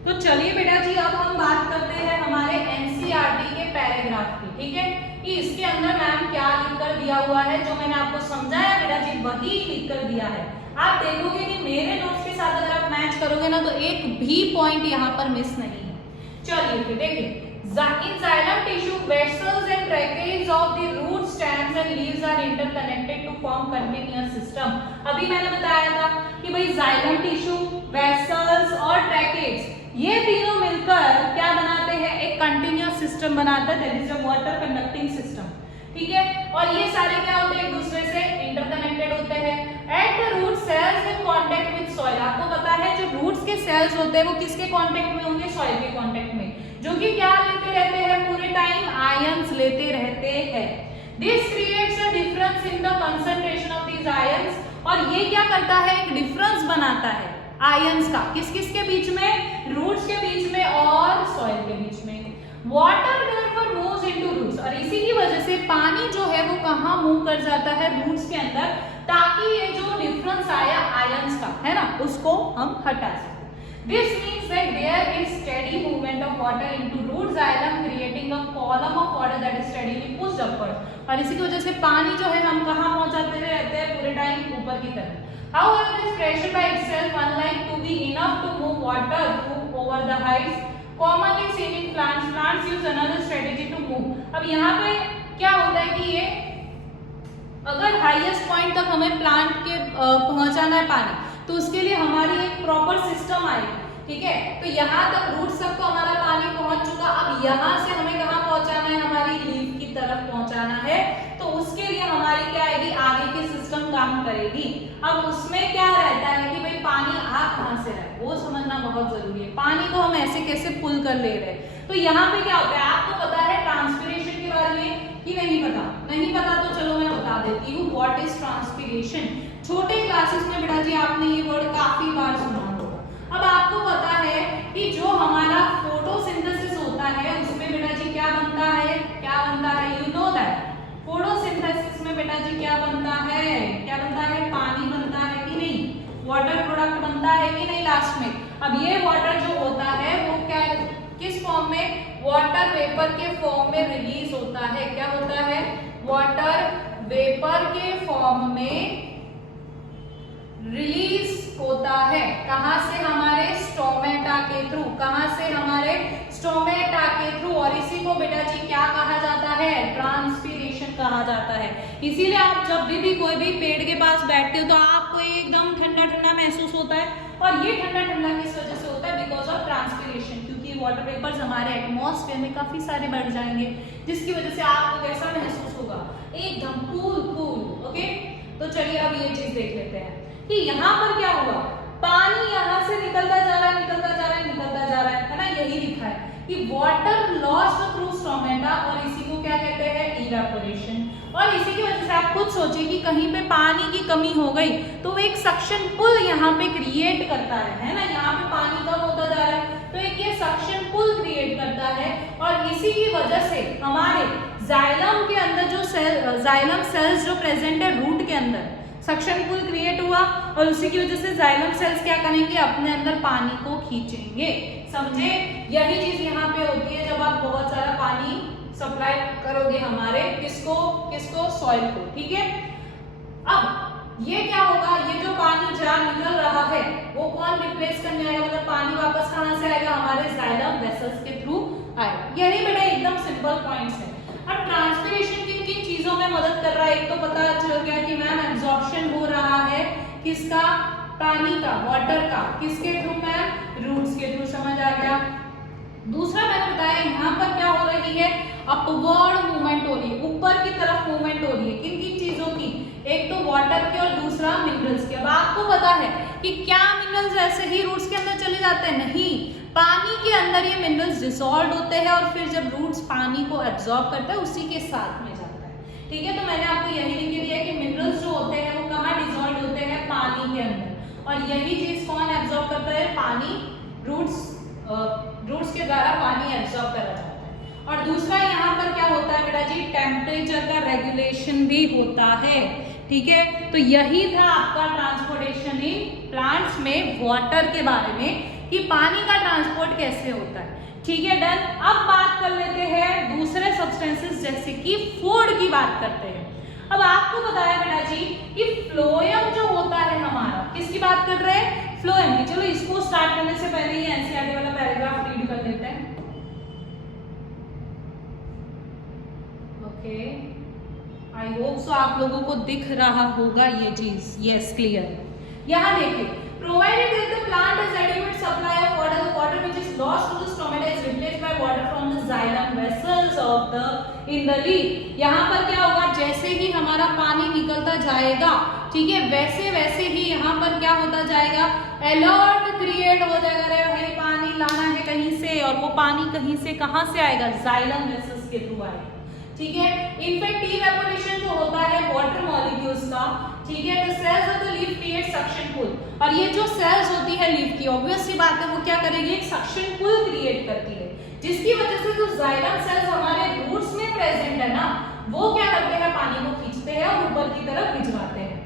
तो चलिए बेटा जी अब हम बात करते हैं हमारे एनसीईआरटी के पैराग्राफ की। ठीक है, कि इसके अंदर मैम क्या लिखकर दिया हुआ है, जो मैंने आपको समझाया बेटा जी वही लिखकर दिया है। आप देखोगे कि मेरे नोट्स के साथ अगर आप मैच करोगे ना तो एक भी पॉइंट यहाँ पर मिस नहीं है। चलिए फिर देखिए, in xylem tissue vessels and tracheae of the root stems and leaves are interconnected to form continuous system। अभी मैंने बताया था कि भाई xylem tissue, vessels और tracheae ये तीनों मिलकर क्या बनाते हैं, एक कंटिन्यूअस सिस्टम बनाता है, that is a water conducting system. ठीक है, और ये सारे क्या होते हैं, एक दूसरे से इंटरकनेक्टेड होते हैं। At the root cells in contact with soil, आपको पता है जो रूट्स के सेल्स होते हैं वो किसके कांटेक्ट में होंगे, सॉइल के कांटेक्ट में, जो कि क्या लेते रहते हैं, पूरे टाइम आयंस लेते रहते हैं। This creates a difference in the concentration of these ions, और ये क्या करता है, एक डिफरेंस बनाता है आयंस का, किस किस के बीच में, रूट्स के बीच में और सॉइल के बीच में। Water therefore moves into roots, और इसी की वजह से पानी जो है वो कहाँ मूव कर जाता है, रूट्स के अंदर, ताकि ये जो डिफरेंस आया आयंस का है ना उसको हम हटा सकें। This means that there is steady movement of water into root xylem, creating a column of water that is steadily pushed upward। और इसी की वजह से पानी जो है हम कहाँ पहुँचाते रहते हैं, पूरे टाइम ऊपर की तरफ। However, this pressure by itself unlikely to be enough to move water through over the heights commonly seen in plants। Plants use another strategy to move। अब यहाँ पे क्या होता है कि ये अगर हाईएस्ट पॉइंट तक हमें प्लांट के पहुंचाना है पानी, तो उसके लिए हमारी एक प्रॉपर सिस्टम आएगी। ठीक है, तो यहाँ तक रूट्स तक तो हमारा पानी पहुंच चुका, अब यहाँ से हमें कहाँ पहुंचाना है, हमारी लीफ की तरफ पहुंचाना है, तो उसके लिए हमारी क्या आएगी, आगे की सिस्टम काम करेगी। अब उसमें क्या रहता है कि भाई पानी आ कहाँ से रहा है वो समझना बहुत जरूरी है। पानी को हम ऐसे कैसे पुल कर ले रहे हैं, तो यहाँ पे क्या होता है, आपको पता है ट्रांसपिरेशन के बारे में कि नहीं पता? नहीं पता तो चलो मैं बता देती हूँ, व्हाट इज ट्रांसपिरेशन। छोटे क्लासेस में बेटा जी आपने ये वर्ड काफी बार सुना होगा। अब आपको पता है कि जो हमारा फोटोसिंथेसिस होता है उसमें बेटा जी क्या बनता है, क्या बनता है, यू नो दैट फोटोसिंथेसिस में बेटा जी क्या बनता है, क्या बनता है, पानी बनता है कि नहीं, वाटर प्रोडक्ट बनता है कि नहीं लास्ट में। अब ये वाटर जो होता है वो क्या, किस फॉर्म में, वाटर वेपर के फॉर्म में रिलीज होता है। क्या होता है, वाटर वेपर के फॉर्म में रिलीज होता है। कहां से, हमारे स्टोमेटा के थ्रू, कहां से, हमारे स्टोमेटा के थ्रू, और इसी को बेटा जी क्या कहा जाता है, ट्रांसपिरेशन कहा जाता है। इसीलिए आप जब भी कोई भी पेड़ के पास बैठते हो तो आपको एकदम ठंडा ठंडा महसूस होता है, और ये ठंडा ठंडा किस वजह से होता है? बिकॉज ऑफ ट्रांसपिरेशन, क्योंकि वाटर वेपर्स हमारे एटमॉस्फेयर में काफी सारे बढ़ जाएंगे, जिसकी वजह से आपको कैसा महसूस होगा? एकदम कूल कूल। ओके, तो चलिए अब ये चीज देख लेते हैं कि यहाँ पर क्या हुआ, पानी यहाँ से निकलता जा रहा है, निकलता जा रहा है, निकलता जा रहा है ना, यही लिखा है कि वाटर लॉस्ट थ्रू स्ट्रोमेटा, और इसी को क्या कहते हैं? इवेपोरेशन। और इसी की वजह से आप खुद सोचिए कि कहीं पे पानी की कमी हो गई तो एक सक्शन पुल यहाँ पे क्रिएट करता है ना, यहाँ पे पानी कम होता जा रहा है तो एक ये सक्शन पुल क्रिएट करता है, और इसी की वजह से हमारे जाइलम के अंदर जो जाइलम सेल्स जो प्रेजेंट है रूट के अंदर, सक्शन पुल क्रिएट हुआ, और उसी की वजह से जाइलम सेल्स क्या करेंगे? अपने अंदर पानी को खींचेंगे। समझे? यही चीज यहाँ पे होती है जब आप बहुत सारा पानी सप्लाई करोगे हमारे किसको सॉइल को। ठीक है, अब ये क्या होगा? ये जो पानी जहाँ निकल रहा है वो कौन रिप्लेस करने आएगा? मतलब पानी वापस कहाँ से आएगा? हमारे जाइलम वेसल्स के थ्रू आएगा। यही बेटा एकदम सिंपल पॉइंट्स है। अब ट्रांसपिरेशन किन किन चीजों में मदद कर रहा है? एक तो पता चल गया कि मैम एब्जॉर्प्शन हो रहा है किसका? पानी का, वाटर का। किसके थ्रू मैम? रूट्स के थ्रू। समझ आ गया? दूसरा मैंने बताया यहाँ पर क्या हो रही है? अपवर्ड मूवमेंट हो रही है, ऊपर की तरफ मूवमेंट हो रही है। किन किन चीजों की? एक तो वाटर की और दूसरा मिनरल्स की। अब आपको पता है कि क्या मिनरल्स ऐसे ही रूट्स के अंदर चले जाते हैं? नहीं, पानी के अंदर ये मिनरल्स डिसॉल्व होते हैं, और फिर जब रूट्स पानी को एब्जॉर्ब करता है उसी के साथ में जाता है। ठीक है, तो मैंने आपको यही लिख दिया कि मिनरल्स जो होते हैं वो कहाँ डिसॉल्व होते हैं? पानी के अंदर, और यही चीज कौन एब्जॉर्ब करता है? पानी। रूट्स के द्वारा पानी एब्जॉर्ब करा जाता है। और दूसरा यहाँ पर क्या होता है बेटा जी? टेम्परेचर का रेगुलेशन भी होता है। ठीक है, तो यही था आपका ट्रांसपोर्टेशन इन प्लांट्स में वाटर के बारे में, कि पानी का ट्रांसपोर्ट कैसे होता है। ठीक है, डन। अब बात कर लेते हैं दूसरे सब्सटेंसेस, जैसे कि फूड की बात करते हैं। अब आपको बताया बेटा जी कि फ्लोएम जो होता है हमारा, किसकी बात कर रहे हैं? फ्लोएम की। चलो इसको स्टार्ट करने से पहले ही एनसीईआरटी वाला पैराग्राफ रीड कर लेते हैं। ओके, आई होप सो आप लोगों को दिख रहा होगा ये चीज। Yes, clear. यहाँ देखिए, provided that the plant has adequate supply of water, the water which is lost to the stomata is replaced by water from the xylem vessels of the in the leaf। यहाँ पर क्या होगा? जैसे ही हमारा पानी निकलता जाएगा, ठीक है, वैसे वैसे ही यहाँ पर क्या होता जाएगा? अलर्ट क्रिएट हो जाएगा, अरे भाई पानी लाना है कहीं से, और वो पानी कहीं से कहाँ से आएगा? जाइलम वेसल्स के थ्रू आएगा। ठीक है, इनफैक्ट इवेपोरेशन जो होता है वाटर मॉलिक्यूल्स का, ठीक है, the cells of the leaf create suction pull, और ये जो सेल्स होती है लीफ की, ऑब्वियस सी बात है वो क्या करेगी? एक सक्शन पुल क्रिएट करती है, जिसकी वजह से जो जाइलम सेल्स हमारे रूट्स में प्रेजेंट है ना, वो क्या करते हैं? पानी को खींचते हैं और ऊपर की तरफ भिजवाते हैं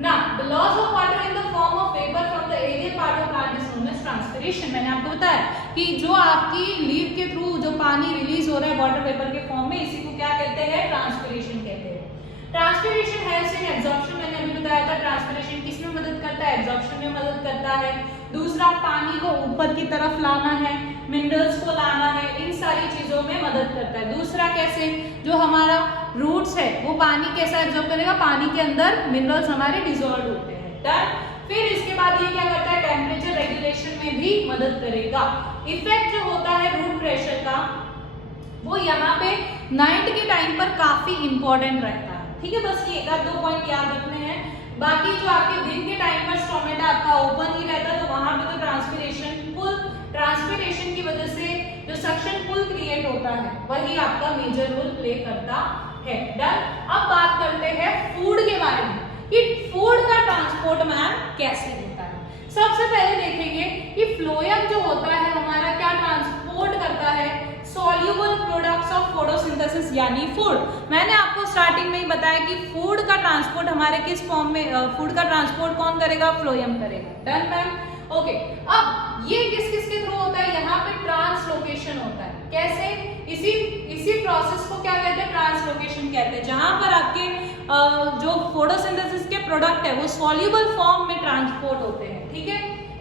ना। The loss of water in the form of vapour from the aerial part of plant is known as transpiration. मैंने आपको बताया कि जो आपकी लीफ के थ्रू जो पानी रिलीज हो रहा है वाटर वेपर के फॉर्म में, इसी को क्या कहते हैं? ट्रांसपिरेशन कहते हैं। Transpiration helps in absorption. मैंने अभी बताया था ट्रांसपिरेशन किस में मदद करता है? एब्जॉर्प्शन में मदद करता है। दूसरा, पानी को ऊपर की तरफ लाना है, मिनरल्स को लाना है, इन सारी चीजों में मदद करता है। दूसरा कैसे? जो हमारा रूट्स है वो पानी कैसा एब्जॉर्ब करेगा? पानी के अंदर मिनरल्स हमारे डिसॉल्व होते हैं। डन। फिर इसके बाद ये क्या करता है? टेम्परेचर रेगुलेशन में भी मदद करेगा। इफेक्ट जो होता है रूट प्रेशर का, वो यहाँ पे नाइट के टाइम पर काफी इंपॉर्टेंट रहता है। ठीक है, बस ये एक आध दो पॉइंट याद रखने हैं। बाकी जो आपके दिन के टाइम पर स्टोमेटा आपका ओपन ही रहता है, तो वहां पे तो ट्रांसपिरेशन की वजह से जो सक्शन पुल क्रिएट होता है वही आपका मेजर रोल प्ले करता है। डन। अब बात करते हैं फूड के बारे में कि फूड का ट्रांसपोर्ट मैम कैसे होता है। सबसे पहले देखेंगे कि फ्लोएम जो होता है हमारा क्या ट्रांसपोर्ट करता है? सॉल्युबल प्रोडक्ट्स ऑफ फोटोसिंथेसिस यानी फूड। मैंने आपको स्टार्टिंग में ही बताया कि फूड का ट्रांसपोर्ट हमारे किस फॉर्म में, फूड का ट्रांसपोर्ट कौन करेगा? फ्लोएम करेगा। Done ma'am. ओके, अब ये किस किस के थ्रू होता है? यहाँ पे ट्रांसलोकेशन होता है। कैसे? इसी प्रोसेस को क्या कहते हैं? ट्रांसलोकेशन कहते हैं, जहां पर आपके जो फोटोसिंथेसिस के प्रोडक्ट है वो सॉल्युबल फॉर्म में ट्रांसपोर्ट होते हैं। ठीक है,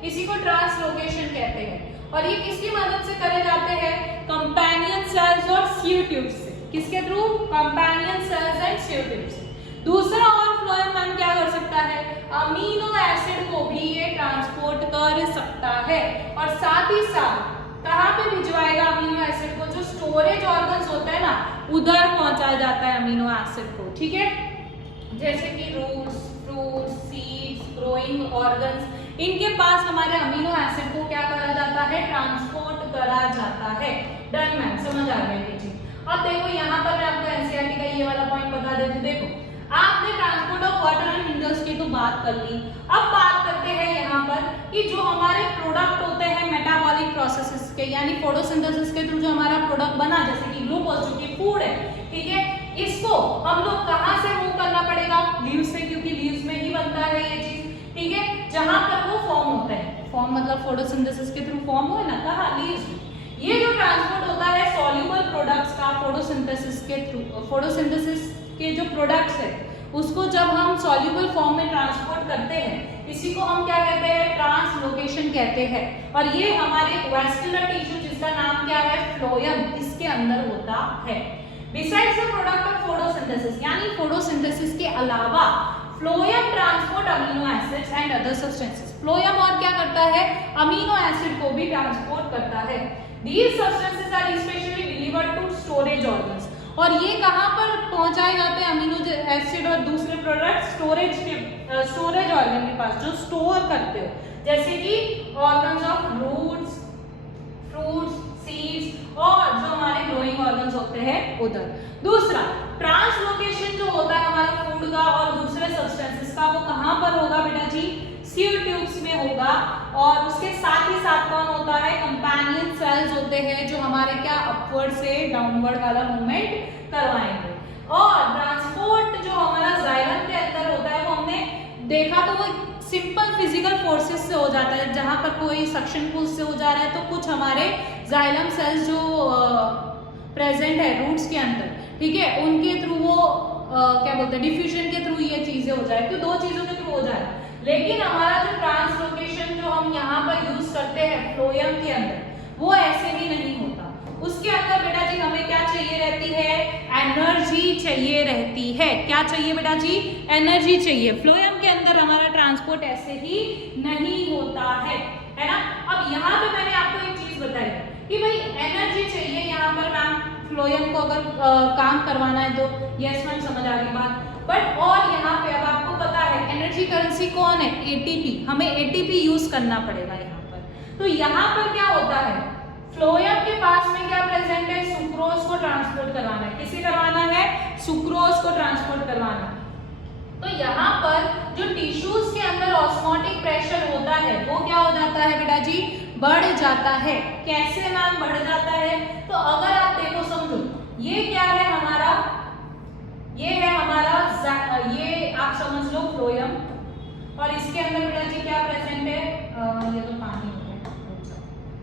इसी को ट्रांसलोकेशन कहते हैं। और ये किसकी मदद से करे जाते हैं? कंपेनियन सेल्स और सीव ट्यूब्स से। किसके through? Companion cells and sieve tubes से। दूसरा और फ्लोएम मैम क्या कर सकता है, अमीनो एसिड को भी ये ट्रांसपोर्ट कर सकता है। और साथ ही साथ कहाँ पे भिजवाएगा अमीनो एसिड को, जो स्टोरेज ऑर्गन्स होते हैं ना उधर पहुंचाया जाता है अमीनो एसिड को, ठीक है। जैसे कि roots, fruits, seeds, growing organs, इनके पास हमारे अमीनो एसिड को क्या करा जाता है, ट्रांसपोर्ट करा जाता है। डन मैम, समझ आ गई ये चीज। अब देखो यहाँ पर मैं आपको एनसीईआरटी का ये वाला पॉइंट बता देती हूँ। देखो आपने transport of water and minerals की तो बात कर ली, अब बात करते हैं यहाँ पर कि जो हमारे प्रोडक्ट होते हैं मेटाबॉलिक प्रोसेसेस के, यानी फोटोसिंथेसिस के थ्रू जो हमारा प्रोडक्ट बना, जैसे कि ग्लूकोज जो कि फूड है, ठीक है, इसको हम लोग कहाँ से मूव करना पड़ेगा, लीव्स से, क्योंकि लीव्स में ही बनता है ये चीज, ठीक है, जहां पर वो फॉर्म होता है। फॉर्म मतलब फोटोसिंथेसिस के थ्रू फॉर्म हुआ ना, कहाँ, लीव्स में। ये जो ट्रांसपोर्ट होता है सॉल्युबल प्रोडक्ट्स का फोटोसिंथेसिस के थ्रू, फोटोसिंथेसिस के जो प्रोडक्ट्स है उसको जब हम सॉल्युबल फॉर्म में ट्रांसपोर्ट करते हैं, इसी को हम क्या कहते हैं, ट्रांसलोकेशन कहते हैं। और ये हमारे वैस्कुलर टिश्यू जिसका नाम क्या है, फ्लोएम, इसके अंदर होता है। Besides the product of photosynthesis, यानी फोटोसिंथेसिस के अलावा phloem transport amino acids and other substances. Phloem और क्या करता है, अमीनो एसिड को भी ट्रांसपोर्ट करता है। These substances are especially delivered to storage organs। और ये कहाँ पर पहुंचाए जाते हैं अमीनो एसिड और दूसरे प्रोडक्ट, स्टोरेज ऑर्गन के पास, जो स्टोर करते हो, जैसे कि organs of roots, fruits, seeds और जो हमारे ग्रोइंग ऑर्गन्स होते हैं उधर। दूसरा ट्रांसलोकेशन जो होता है हमारा फूड का और दूसरे सब्सटेंसेस का, वो कहाँ पर होगा बेटा जी, सीड ट्यूब्स में होगा। और उसके साथ ही साथ कौन होता है, कंपेनियन सेल्स होते हैं जो हमारे क्या, अपवर्ड से डाउनवर्ड वाला मूवमेंट करवाएंगे। और ट्रांसपोर्ट जो हमारा जाइलम के अंदर होता है, वो हमने देखा तो वो सिंपल फिजिकल फोर्सेस से हो जाता है, जहां पर कोई सक्शन पुल से हो जा रहा है तो कुछ हमारे जाइलम सेल्स जो प्रेजेंट है रूट्स के अंदर, ठीक है, उनके थ्रू वो क्या बोलते हैं, डिफ्यूजन के थ्रू ये चीजें हो जाए, तो दो चीजों के थ्रू हो जाए। लेकिन हमारा जो ट्रांसलोकेशन जो हम यहाँ पर यूज करते हैं फ्लोएम के अंदर, वो ऐसे भी नहीं होता। उसके अंदर बेटा जी हमें क्या चाहिए रहती है, एनर्जी चाहिए रहती है। क्या चाहिए बेटा जी, एनर्जी चाहिए। फ्लोएम के अंदर हमारा ट्रांसपोर्ट ऐसे ही नहीं होता है ना। अब यहाँ पे मैंने आपको एक चीज बताई कि भाई एनर्जी चाहिए यहाँ पर मैम, फ्लोएम को अगर काम करवाना है तो, यस मैम समझ आ गई बात। बट और यहाँ पे अब आपको पता है एनर्जी करेंसी कौन है, एटीपी, हमें एटीपी यूज करना पड़ेगा यहाँ पर। तो यहाँ पर क्या होता है, फ्लोएम के पास में क्या प्रेजेंट है, सुक्रोज को ट्रांसपोर्ट करवाना है। किसे करवाना है, सुक्रोज को ट्रांसपोर्ट करवाना है। तो यहाँ पर जो टिश्यूज के अंदर ऑस्मोटिक प्रेशर होता है वो क्या हो जाता है बेटा जी, बढ़ जाता है। कैसे मैम बढ़ जाता है, तो अगर आप देखो समझो, ये क्या है हमारा, ये है हमारा, ये आप समझ लो फ्लोएम, और इसके अंदर बेटा जी क्या प्रेजेंट है, ये तो पानी हो गया,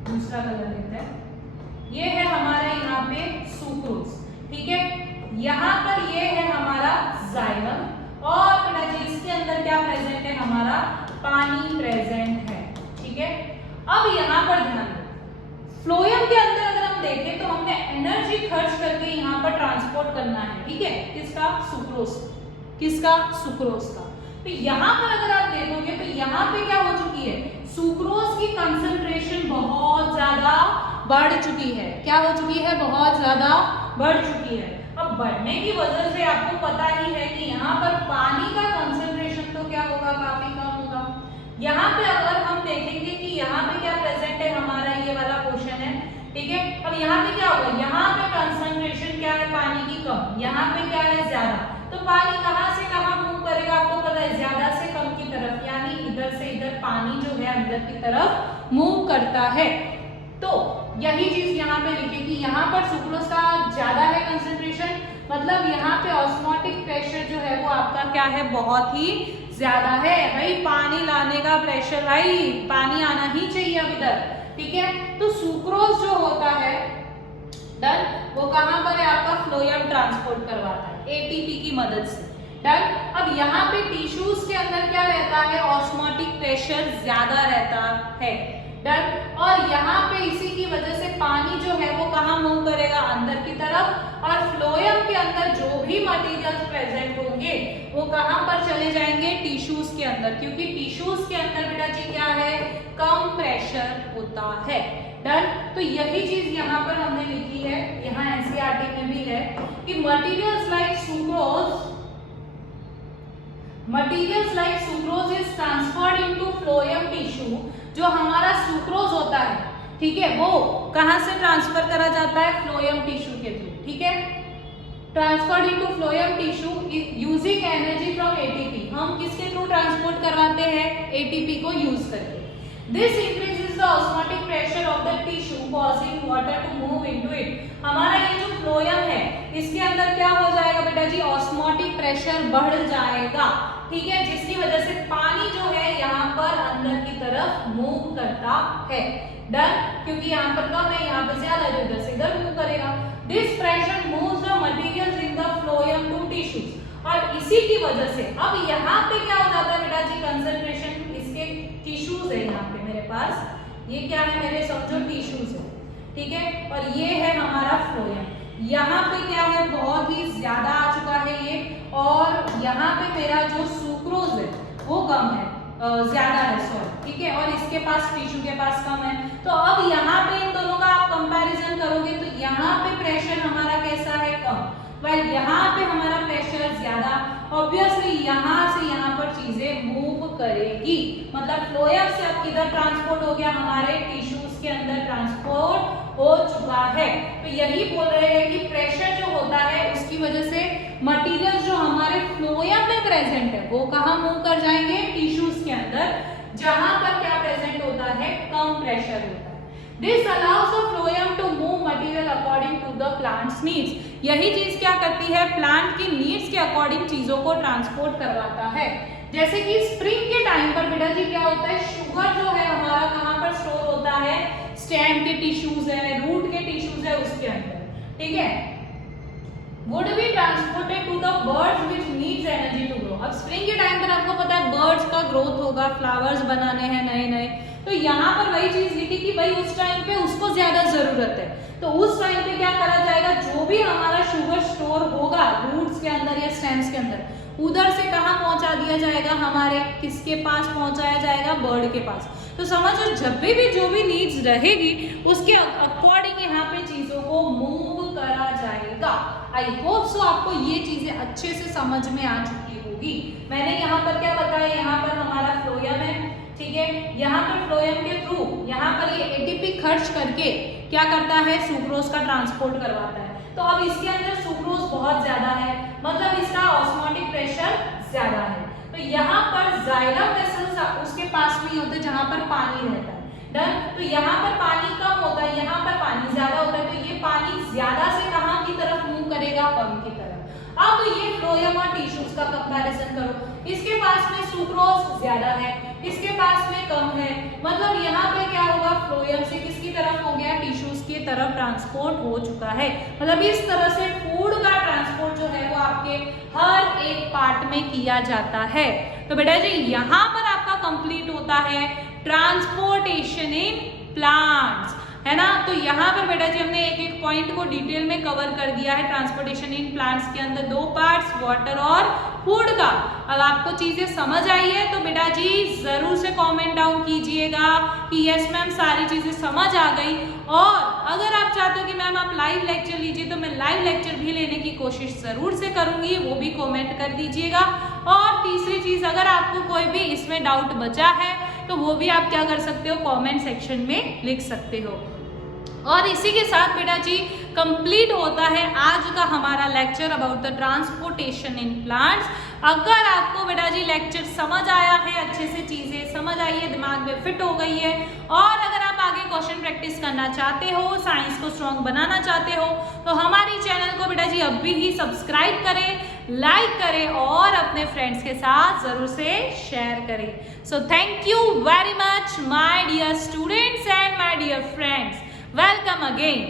दूसरा कलर लेते हैं। ये है हमारा यहाँ पे सुक्रोज, ठीक है, यहाँ पर ये है हमारा जाइलम, और बेटा जी इसके अंदर क्या प्रेजेंट है, हमारा पानी प्रेजेंट है, ठीक है। अब यहाँ पर ध्यान दो, फ्लोएम के अंदर अगर हम देखें तो हमने एनर्जी खर्च करके यहाँ पर ट्रांसपोर्ट करना है, ठीक है, किसका, सुक्रोज, किसका, सुक्रोज का। तो यहाँ पर अगर आप देखोगे तो यहाँ पे क्या हो चुकी है, सुक्रोज की कंसंट्रेशन बहुत ज्यादा बढ़ चुकी है। क्या हो चुकी है, बहुत ज्यादा बढ़ चुकी है। अब बढ़ने की वजह से आपको पता ही है कि यहाँ पर पानी का कंसंट्रेशन तो क्या होगा, काफी कम होगा। यहाँ पे अगर हम देखेंगे कि यहाँ पे क्या प्रेजेंट है, हमारा ये वाला पोर्शन है, ठीक है। अब यहाँ पे क्या होगा, यहाँ पे कंसंट्रेशन क्या है पानी की कम, यहाँ पे क्या है ज्यादा, तो पानी कहाँ से कहाँ मूव करेगा, आपको पता है, ज्यादा से कम की तरफ, यानी इधर से इधर पानी जो है अंदर की तरफ मूव करता है। तो यही चीज यहाँ पे लिखी कि यहाँ पर सुक्रोज का ज्यादा है कंसंट्रेशन, मतलब यहाँ पे ऑस्मोटिक प्रेशर जो है वो आपका क्या है, बहुत ही ज्यादा है। भाई पानी लाने का प्रेशर, भाई पानी आना ही चाहिए अब इधर, ठीक है। तो सुक्रोज जो होता है डन, वो कहाँ पर है आपका, फ्लोएम ट्रांसपोर्ट करवाता है एटीपी की मदद से, डन। अब यहाँ पे टिश्यूज के अंदर क्या रहता है, ऑस्मोटिक प्रेशर ज्यादा रहता है, डन। और यहाँ पे इसी की वजह से पानी जो है वो कहाँ मूव करेगा, अंदर की तरफ, और फ्लोएम के अंदर जो भी मटेरियल्स प्रेजेंट होंगे वो कहां पर चले जाएंगे, टिश्यूज के अंदर, क्योंकि टिश्यूज के अंदर बेटा जी क्या है, कम प्रेशर होता है। डन। तो यही चीज यहाँ पर हमने लिखी है, यहाँ एनसीईआरटी में भी है कि materials like sucrose is transferred into phloem tissue. जो हमारा सुक्रोज होता है, ठीक है, वो कहां से ट्रांसफर करा जाता है, फ्लोएम टिश्यू के थ्रू, ठीक है, transferred into phloem tissue using energy from ATP. हम किसके थ्रू ट्रांसपोर्ट करवाते हैं, एटीपी को यूज करके। This increases the osmotic pressure of the tissue causing water to move into it. हमारा ये जो फ्लोएम है इसके अंदर क्या हो जाएगा बेटा जी, ऑस्मोटिक प्रेशर बढ़ जाएगा, ठीक है, जिसकी वजह से पानी जो है यहाँ पर अंदर की तरफ मूव करता है। डन। क्योंकि यहाँ पर कम है, यहाँ पर ज्यादा, जो इधर से इधर मूव करेगा। This pressure moves the materials in the phloem to tissues. और इसी की वजह से अब यहाँ पे क्या हो जाता है बेटा जी, कंसंट्रेशन, इसके टिश्यूज है यहाँ पे मेरे पास, ये क्या है मेरे, समझो टिश्यूज है, ठीक है, और ये है हमारा फ्लोएम। यहाँ पे क्या है, बहुत ही ज्यादा आ चुका है ये, और यहाँ पे मेरा जो सुक्रोज है वो कम है, ज्यादा है, सॉरी, ठीक है, और इसके पास, टिश्यू के पास कम है। तो अब यहाँ पे इन दोनों का आप कंपैरिजन करोगे तो यहाँ पे प्रेशर हमारा कैसा है, कम, वाइल यहाँ पे हमारा प्रेशर ज्यादा। ऑब्वियसली यहाँ से यहाँ पर चीजें मूव करेगी, मतलब फ्लोएम से अब किधर ट्रांसपोर्ट हो गया, हमारे टिश्यूज के अंदर ट्रांसपोर्ट हो चुका है। तो यही बोल रहे हैं कि प्रेशर जो होता है उसकी वजह से मटेरियल जो हमारे फ्लोएम में प्रेजेंट है वो कहाँ मूव कर जाएंगे, टिश्यूज के अंदर, जहां पर क्या प्रेजेंट होता है, कम प्रेशर होता है। This allows the phloem to move material according to the plant's needs. यही चीज क्या करती है, प्लांट की नीड्स के अकॉर्डिंग चीजों को ट्रांसपोर्ट करवाता है। जैसे कि स्प्रिंग के टाइम पर बेटा जी क्या होता है, शुगर जो है हमारा कहाँ पर स्टोर होता है, स्टेम के टिश्यूज है, रूट के टिश्यूज है, उसके अंदर, ठीक है, would be transported to the birds which needs energy to grow। अब स्प्रिंग के टाइम पर आपको पता है बर्ड्स का ग्रोथ होगा, फ्लावर्स बनाने हैं नए नए, तो यहाँ पर वही चीज लिखी कि भाई उस टाइम पे उसको ज्यादा जरूरत है, तो उस टाइम पे क्या करा जाएगा, जो भी हमारा शुगर स्टोर होगा रूट्स के अंदर या स्टेम्स के अंदर, उधर से कहाँ पहुंचा दिया जाएगा, हमारे किसके पास पहुंचाया जाएगा, बर्ड के पास। तो समझो जब भी जो भी नीड्स रहेगी उसके अकॉर्डिंग यहाँ पे चीजों को मूव करा जाएगा। आई होप सो आपको ये चीजें अच्छे से समझ में आ चुकी होगी। मैंने यहाँ पर क्या बताया, यहाँ पर हमारा फ्लोएम है, ठीक है, यहाँ पर फ्लोएम के थ्रू यहाँ पर ये एटीपी खर्च करके क्या करता है, सुक्रोज का ट्रांसपोर्ट करवाता है। तो अब इसके अंदर सुक्रोज बहुत ज्यादा है, मतलब इसका ऑस्मोटिक प्रेशर ज्यादा है। तो यहाँ पर जाइलम वेसल्स उसके पास में होते हैं जहाँ पर पानी रहता है। डन। तो यहाँ पर पानी कम होता है, यहाँ पर पानी ज्यादा होता है, तो ये पानी ज्यादा से कहाँ की तरफ मूव करेगा, कम की तरफ। अब ये फ्लोएम और टिश्यूज का कंपैरिजन करो, इसके पास में सुक्रोज ज्यादा है, इसके पास में कम है, मतलब यहाँ पे क्या होगा, फ्लोएम से किसकी तरफ हो गया, टिश्यूज की तरफ ट्रांसपोर्ट हो चुका है। मतलब इस तरह से फूड का ट्रांसपोर्ट जो है वो आपके हर एक पार्ट में किया जाता है। तो बेटा जी यहाँ पर आपका कंप्लीट होता है ट्रांसपोर्टेशन इन प्लांट्स, है ना। तो यहाँ पर बेटा जी हमने एक एक पॉइंट को डिटेल में कवर कर दिया है। ट्रांसपोर्टेशन इन प्लांट्स के अंदर दो पार्ट्स, वाटर और फूड का। अब आपको चीजें समझ आई है तो बेटा जी जरूर से कमेंट डाउन कीजिएगा कि यस मैम सारी चीजें समझ आ गई। और अगर आप चाहते हो कि मैम आप लाइव लेक्चर लीजिए तो मैं लाइव लेक्चर भी लेने की कोशिश जरूर से करूंगी, वो भी कमेंट कर दीजिएगा। और तीसरी चीज, अगर आपको कोई भी इसमें डाउट बचा है तो वो भी आप क्या कर सकते हो, कमेंट सेक्शन में लिख सकते हो। और इसी के साथ बेटा जी कंप्लीट होता है आज का हमारा lecture about the transportation in plants. अगर आपको बेटा जी लेक्चर समझ आया है, अच्छे से चीजें समझ आई है, दिमाग में फिट हो गई है, और अगर आप आगे क्वेश्चन प्रैक्टिस करना चाहते हो, साइंस को स्ट्रॉन्ग बनाना चाहते हो, तो हमारी चैनल को बेटा जी अभी ही सब्सक्राइब करें, लाइक करें और अपने फ्रेंड्स के साथ जरूर से शेयर करें। So thank you very much my dear students and my dear friends. Welcome again.